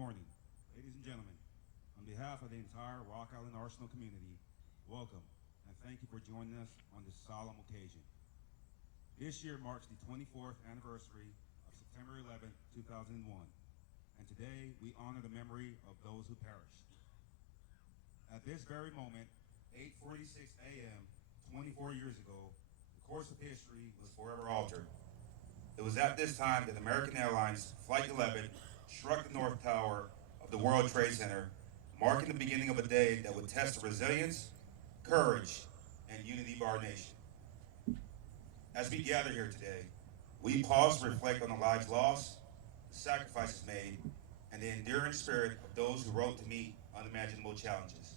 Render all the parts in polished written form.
morning, ladies and gentlemen. On behalf of the entire Rock Island Arsenal community, welcome and thank you for joining us on this solemn occasion. This year marks the 24th anniversary of September 11, 2001, and today we honor the memory of those who perished. At this very moment, 8:46 a.m., 24 years ago, the course of history was forever altered. It was at this time that American Airlines Flight 11 struck the North Tower of the World Trade Center, marking the beginning of a day that would test the resilience, courage, and unity of our nation. As we gather here today, we pause to reflect on the lives lost, the sacrifices made, and the enduring spirit of those who rose to meet unimaginable challenges.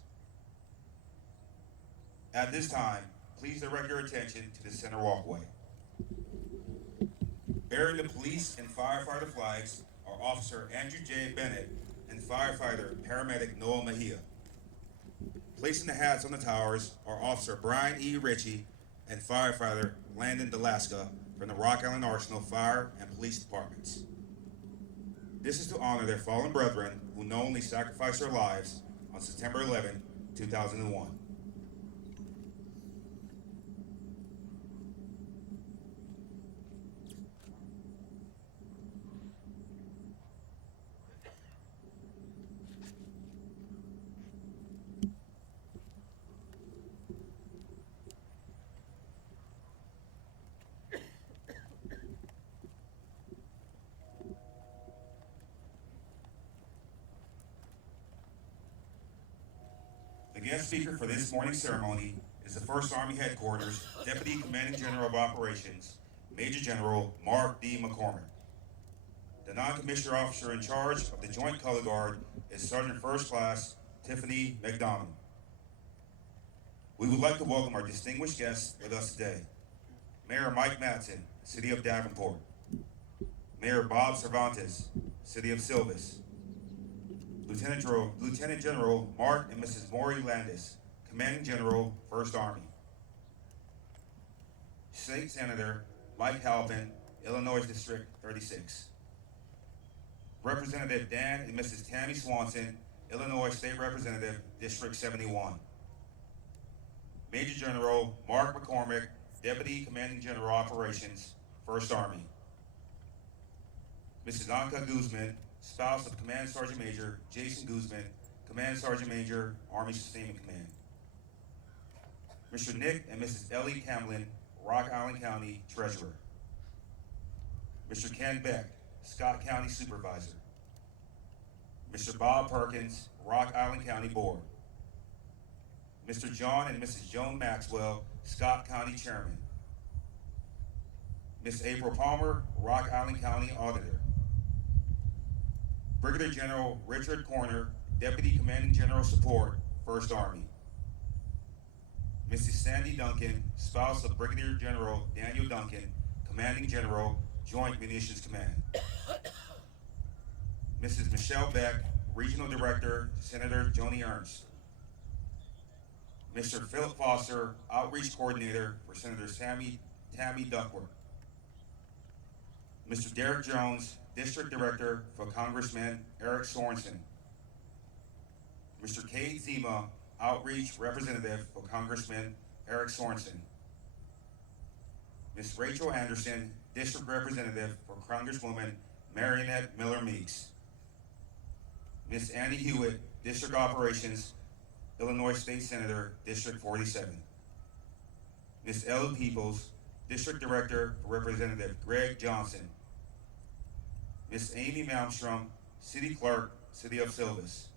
At this time, please direct your attention to the center walkway. Bearing the police and firefighter flags are Officer Andrew J. Bennett and firefighter paramedic Noah Mejia. Placing the hats on the towers are Officer Brian E. Ritchie and firefighter Landon Delaska from the Rock Island Arsenal Fire and Police Departments. This is to honor their fallen brethren who knowingly sacrificed their lives on September 11, 2001. The guest speaker for this morning's ceremony is the 1st Army Headquarters Deputy Commanding General of Operations, Major General Mark D. McCormick. The non-commissioned officer in charge of the Joint Color Guard is Sergeant First Class Tiffany McDonald. We would like to welcome our distinguished guests with us today. Mayor Mike Matson, City of Davenport. Mayor Bob Cervantes, City of Silvis. Lieutenant General Mark and Mrs. Maury Landis, Commanding General, 1st Army. State Senator Mike Halpin, Illinois District 36. Representative Dan and Mrs. Tammy Swanson, Illinois State Representative, District 71. Major General Mark McCormick, Deputy Commanding General Operations, 1st Army. Mrs. Anka Guzman, spouse of Command Sergeant Major Jason Guzman, Command Sergeant Major, Army Sustainment Command. Mr. Nick and Mrs. Ellie Camlin, Rock Island County Treasurer. Mr. Ken Beck, Scott County Supervisor. Mr. Bob Perkins, Rock Island County Board. Mr. John and Mrs. Joan Maxwell, Scott County Chairman. Ms. April Palmer, Rock Island County Auditor. Brigadier General Richard Corner, Deputy Commanding General Support, 1st Army. Mrs. Sandy Duncan, spouse of Brigadier General Daniel Duncan, Commanding General, Joint Munitions Command. Mrs. Michelle Beck, Regional Director, Senator Joni Ernst. Mr. Philip Foster, Outreach Coordinator for Senator Tammy Duckworth. Mr. Derek Jones, District Director for Congressman Eric Sorensen. Mr. Cade Zima, Outreach Representative for Congressman Eric Sorensen. Ms. Rachel Anderson, District Representative for Congresswoman Marionette Miller Meeks. Ms. Annie Hewitt, District Operations, Illinois State Senator, District 47. Ms. Ellen Peoples, District Director for Representative Greg Johnson. Ms. Amy Malmstrom, City Clerk, City of Silvis.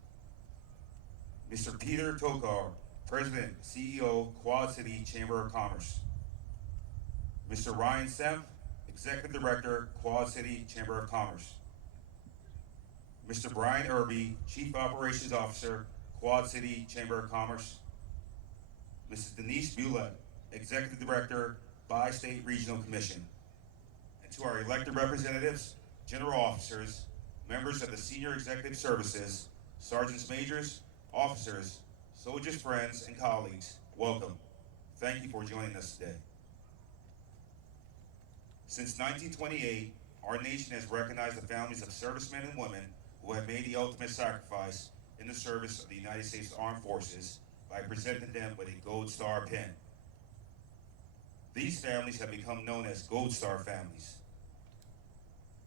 Mr. Peter Tokar, President, CEO, Quad City Chamber of Commerce. Mr. Ryan Semp, Executive Director, Quad City Chamber of Commerce. Mr. Brian Irby, Chief Operations Officer, Quad City Chamber of Commerce. Mrs. Denise Bulett, Executive Director, Bi-State Regional Commission. And to our elected representatives, general officers, members of the senior executive services, sergeants majors, officers, soldiers' friends, and colleagues, welcome. Thank you for joining us today. Since 1928, our nation has recognized the families of servicemen and women who have made the ultimate sacrifice in the service of the United States Armed Forces by presenting them with a Gold Star pin. These families have become known as Gold Star families.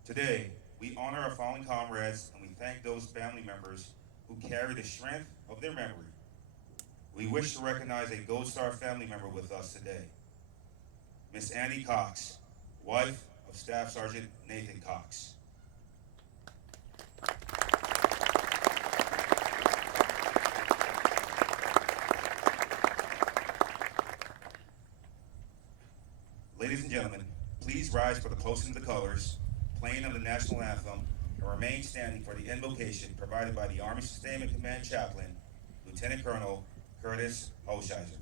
Today, we honor our fallen comrades and we thank those family members who carry the strength of their memory. We wish to recognize a Gold Star family member with us today, Miss Annie Cox, wife of Staff Sergeant Nathan Cox. Ladies and gentlemen, please rise for the posting of the colors, playing of the national anthem, and remain standing for the invocation provided by the Army Sustainment Command Chaplain, Lieutenant Colonel Curtis Holsheiser.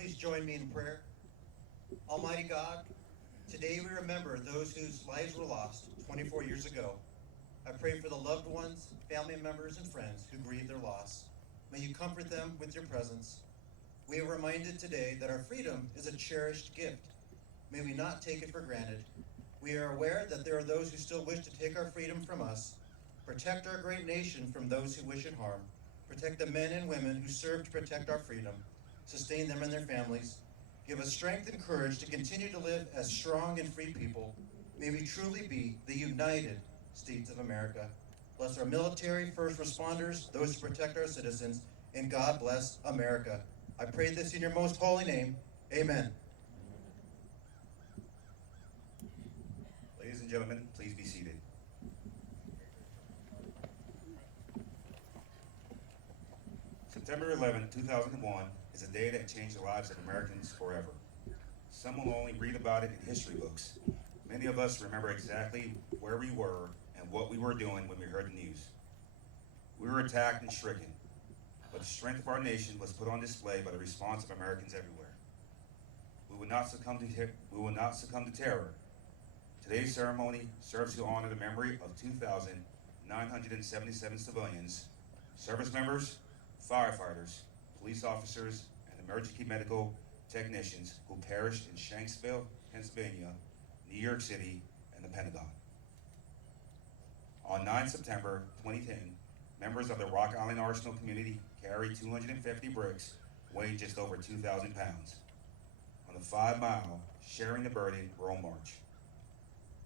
Please join me in prayer. Almighty God, today we remember those whose lives were lost 24 years ago. I pray for the loved ones, family members, and friends who grieve their loss. May you comfort them with your presence. We are reminded today that our freedom is a cherished gift. May we not take it for granted. We are aware that there are those who still wish to take our freedom from us. Protect our great nation from those who wish it harm. Protect the men and women who serve to protect our freedom. Sustain them and their families. Give us strength and courage to continue to live as strong and free people. May we truly be the United States of America. Bless our military, first responders, those who protect our citizens, and God bless America. I pray this in your most holy name. Amen. Ladies and gentlemen, please be seated. September 11, 2001 is a day that changed the lives of Americans forever. Some will only read about it in history books. Many of us remember exactly where we were and what we were doing when we heard the news. We were attacked and stricken, but the strength of our nation was put on display by the response of Americans everywhere. We will not succumb to terror. Today's ceremony serves to honor the memory of 2,977 civilians, service members, firefighters, police officers, and emergency medical technicians who perished in Shanksville, Pennsylvania, New York City, and the Pentagon. On 9 September 2010, members of the Rock Island Arsenal community carried 250 bricks weighing just over 2,000 pounds on the 5-mile Sharing the Burden Rural March,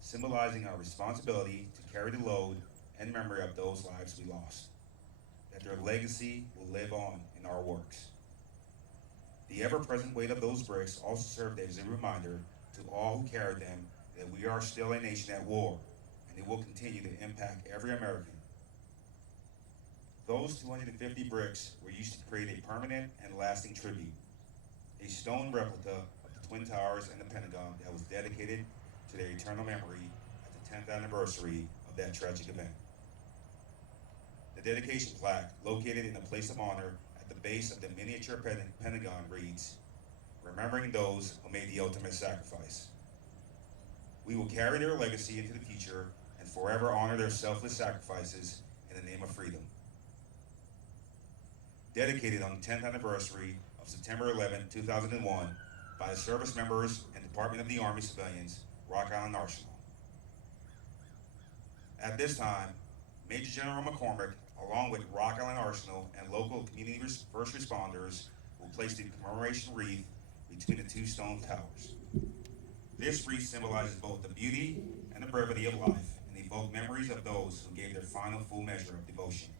symbolizing our responsibility to carry the load and memory of those lives we lost, that their legacy will live on in our works. The ever-present weight of those bricks also served as a reminder to all who carried them that we are still a nation at war, and it will continue to impact every American. Those 250 bricks were used to create a permanent and lasting tribute, a stone replica of the Twin Towers and the Pentagon that was dedicated to their eternal memory at the 10th anniversary of that tragic event. The dedication plaque, located in a place of honor at the base of the miniature Pentagon, reads, "Remembering those who made the ultimate sacrifice." We will carry their legacy into the future and forever honor their selfless sacrifices in the name of freedom. Dedicated on the 10th anniversary of September 11, 2001, by the service members and Department of the Army civilians, Rock Island Arsenal. At this time, Major General McCormick, along with Rock Island Arsenal and local community first responders, will place the commemoration wreath between the two stone towers. This wreath symbolizes both the beauty and the brevity of life and evoke memories of those who gave their final full measure of devotion.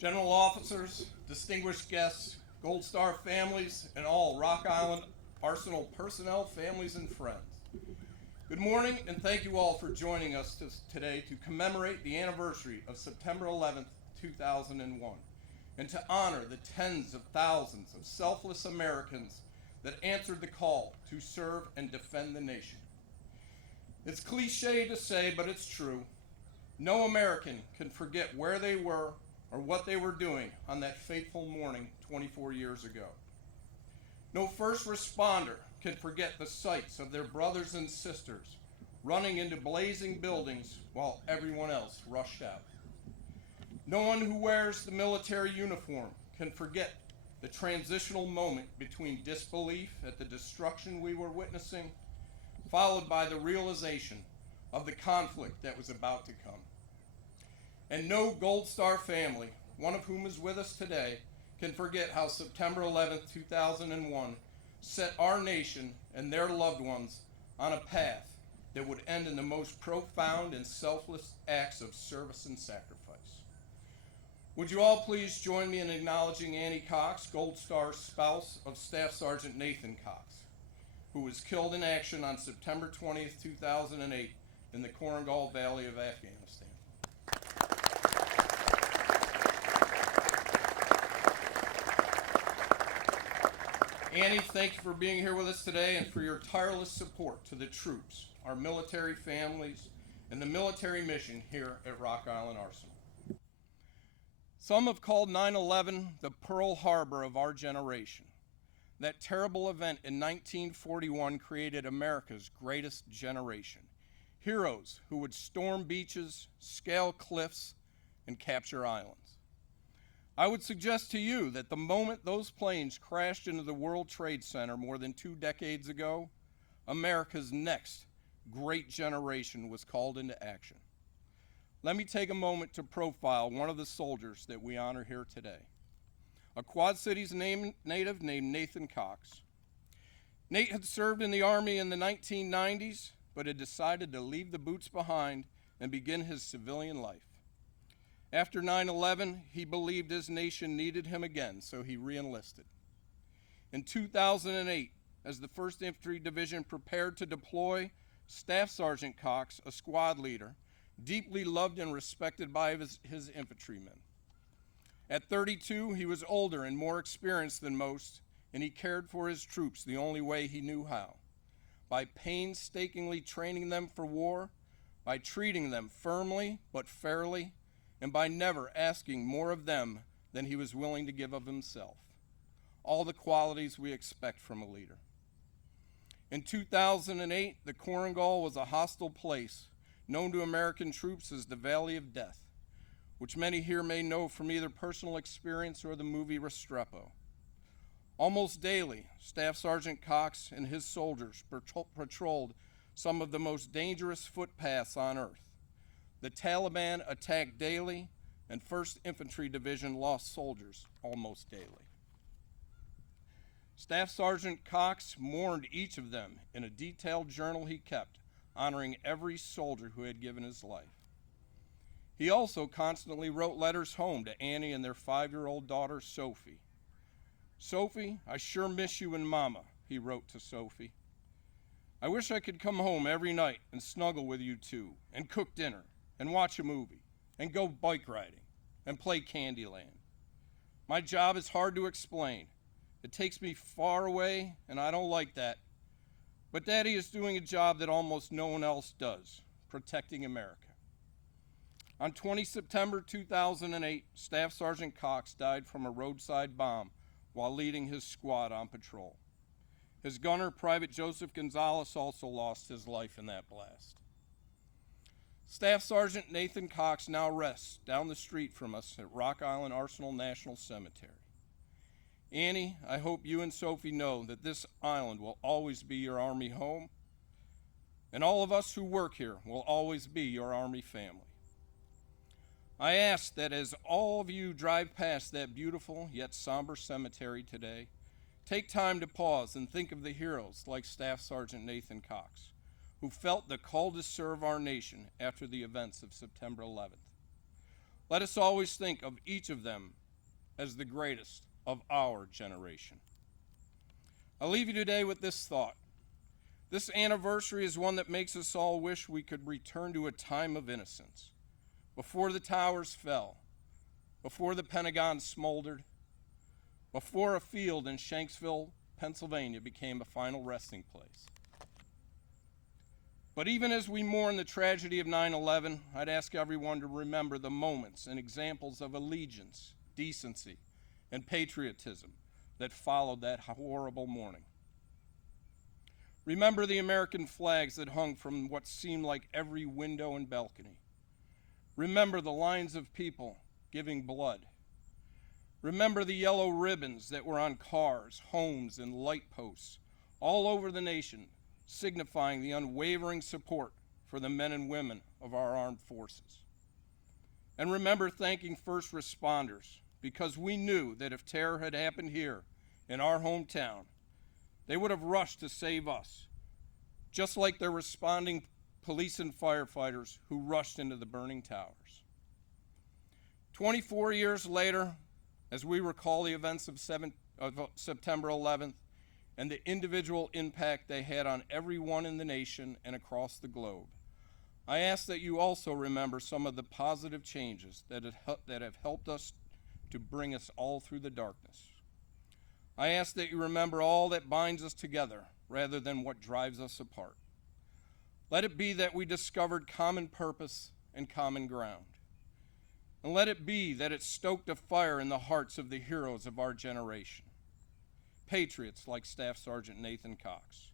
General officers, distinguished guests, Gold Star families, and all Rock Island Arsenal personnel, families, and friends. Good morning, and thank you all for joining us today to commemorate the anniversary of September 11th, 2001, and to honor the tens of thousands of selfless Americans that answered the call to serve and defend the nation. It's cliche to say, but it's true. No American can forget where they were or what they were doing on that fateful morning 24 years ago. No first responder can forget the sights of their brothers and sisters running into blazing buildings while everyone else rushed out. No one who wears the military uniform can forget the transitional moment between disbelief at the destruction we were witnessing, followed by the realization of the conflict that was about to come. And no Gold Star family, one of whom is with us today, can forget how September 11th, 2001 set our nation and their loved ones on a path that would end in the most profound and selfless acts of service and sacrifice. Would you all please join me in acknowledging Annie Cox, Gold Star's spouse of Staff Sergeant Nathan Cox, who was killed in action on September 20th, 2008 in the Korengal Valley of Afghanistan. Annie, thank you for being here with us today and for your tireless support to the troops, our military families, and the military mission here at Rock Island Arsenal. Some have called 9/11 the Pearl Harbor of our generation. That terrible event in 1941 created America's greatest generation. Heroes who would storm beaches, scale cliffs, and capture islands. I would suggest to you that the moment those planes crashed into the World Trade Center more than 2 decades ago, America's next great generation was called into action. Let me take a moment to profile one of the soldiers that we honor here today. A Quad Cities native named Nathan Cox. Nate had served in the Army in the 1990s, but had decided to leave the boots behind and begin his civilian life. After 9/11, he believed his nation needed him again, so he re-enlisted. In 2008, as the 1st Infantry Division prepared to deploy, Staff Sergeant Cox, a squad leader, deeply loved and respected by his infantrymen. At 32, he was older and more experienced than most, and he cared for his troops the only way he knew how, by painstakingly training them for war, by treating them firmly but fairly, and by never asking more of them than he was willing to give of himself. All the qualities we expect from a leader. In 2008, the Korengal was a hostile place, known to American troops as the Valley of Death, which many here may know from either personal experience or the movie Restrepo. Almost daily, Staff Sergeant Cox and his soldiers patrolled some of the most dangerous footpaths on earth. The Taliban attacked daily, and 1st Infantry Division lost soldiers almost daily. Staff Sergeant Cox mourned each of them in a detailed journal he kept, honoring every soldier who had given his life. He also constantly wrote letters home to Annie and their 5-year-old daughter, Sophie. "Sophie, I sure miss you and Mama," he wrote to Sophie. "I wish I could come home every night and snuggle with you two, and cook dinner, and watch a movie, and go bike riding, and play Candyland. My job is hard to explain. It takes me far away, and I don't like that. But Daddy is doing a job that almost no one else does, protecting America." On 20 September 2008, Staff Sergeant Cox died from a roadside bomb while leading his squad on patrol. His gunner, Private Joseph Gonzalez, also lost his life in that blast. Staff Sergeant Nathan Cox now rests down the street from us at Rock Island Arsenal National Cemetery. Annie, I hope you and Sophie know that this island will always be your Army home, and all of us who work here will always be your Army family. I ask that as all of you drive past that beautiful yet somber cemetery today, take time to pause and think of the heroes like Staff Sergeant Nathan Cox, who felt the call to serve our nation after the events of September 11th. Let us always think of each of them as the greatest of our generation. I'll leave you today with this thought. This anniversary is one that makes us all wish we could return to a time of innocence, before the towers fell, before the Pentagon smoldered, before a field in Shanksville, Pennsylvania became a final resting place. But even as we mourn the tragedy of 9/11, I'd ask everyone to remember the moments and examples of allegiance, decency, and patriotism that followed that horrible morning. Remember the American flags that hung from what seemed like every window and balcony. Remember the lines of people giving blood. Remember the yellow ribbons that were on cars, homes, and light posts all over the nation, signifying the unwavering support for the men and women of our armed forces. And remember thanking first responders, because we knew that if terror had happened here in our hometown, they would have rushed to save us, just like they're responding police and firefighters who rushed into the burning towers. 24 years later, as we recall the events of September 11th and the individual impact they had on everyone in the nation and across the globe, I ask that you also remember some of the positive changes that have helped us to bring us all through the darkness. I ask that you remember all that binds us together rather than what drives us apart. Let it be that we discovered common purpose and common ground. And let it be that it stoked a fire in the hearts of the heroes of our generation. patriots like Staff Sergeant Nathan Cox,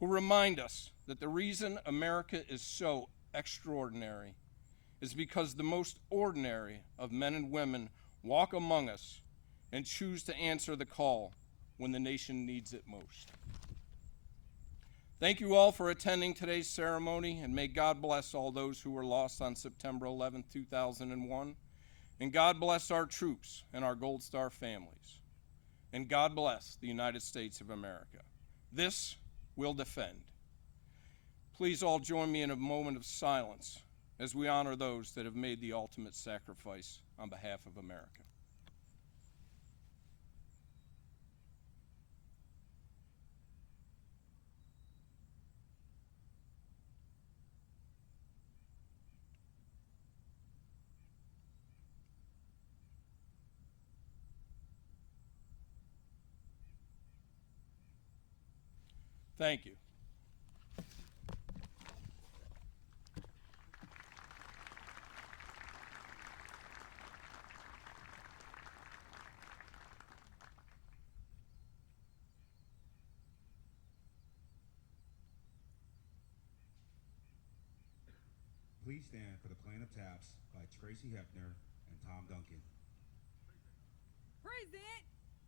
who remind us that the reason America is so extraordinary is because the most ordinary of men and women walk among us and choose to answer the call when the nation needs it most. Thank you all for attending today's ceremony, and may God bless all those who were lost on September 11, 2001, and God bless our troops and our Gold Star families, and God bless the United States of America. This we'll defend. Please all join me in a moment of silence as we honor those that have made the ultimate sacrifice on behalf of America. Thank you. Please stand for the Playing of Taps by Tracy Hefner and Tom Duncan. Present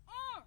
arms.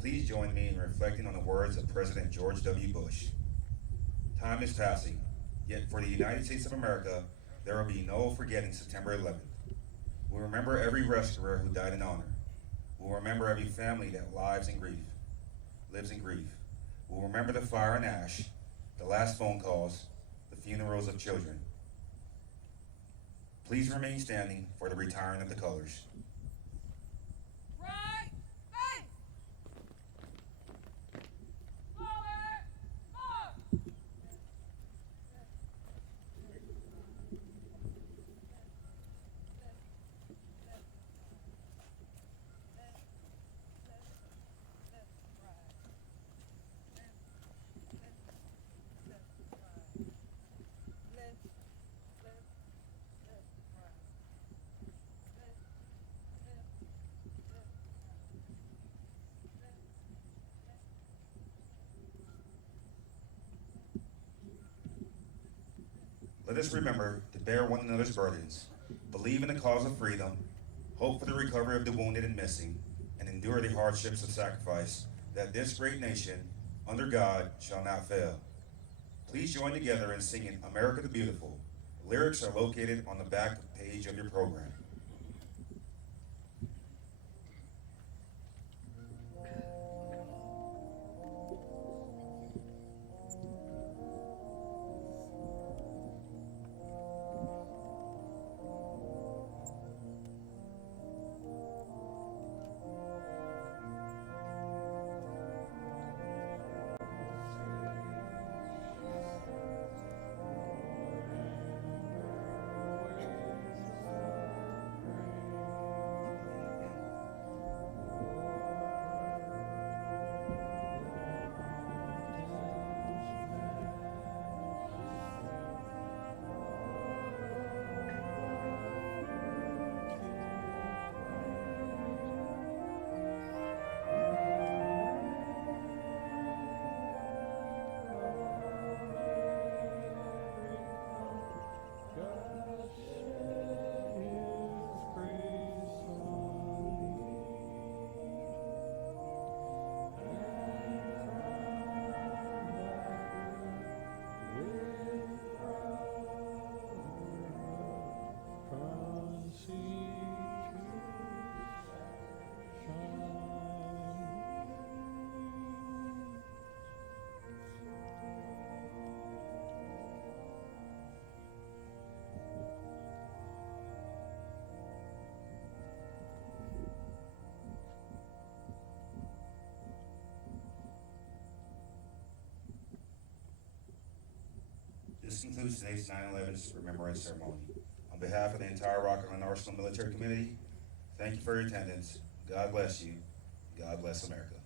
Please join me in reflecting on the words of President George W. Bush. Time is passing, yet for the United States of America, there will be no forgetting September 11th. We'll remember every rescuer who died in honor. We'll remember every family that lives in grief. We'll remember the fire and ash, the last phone calls, the funerals of children. Please remain standing for the retiring of the colors. Right face. Forward march. Let us remember to bear one another's burdens, believe in the cause of freedom, hope for the recovery of the wounded and missing, and endure the hardships of sacrifice, that this great nation, under God, shall not fail. Please join together in singing America the Beautiful. Lyrics are located on the back page of your program. This concludes today's 9/11 Remembrance Ceremony. On behalf of the entire Rock Island Arsenal Military Committee, thank you for your attendance. God bless you. God bless America.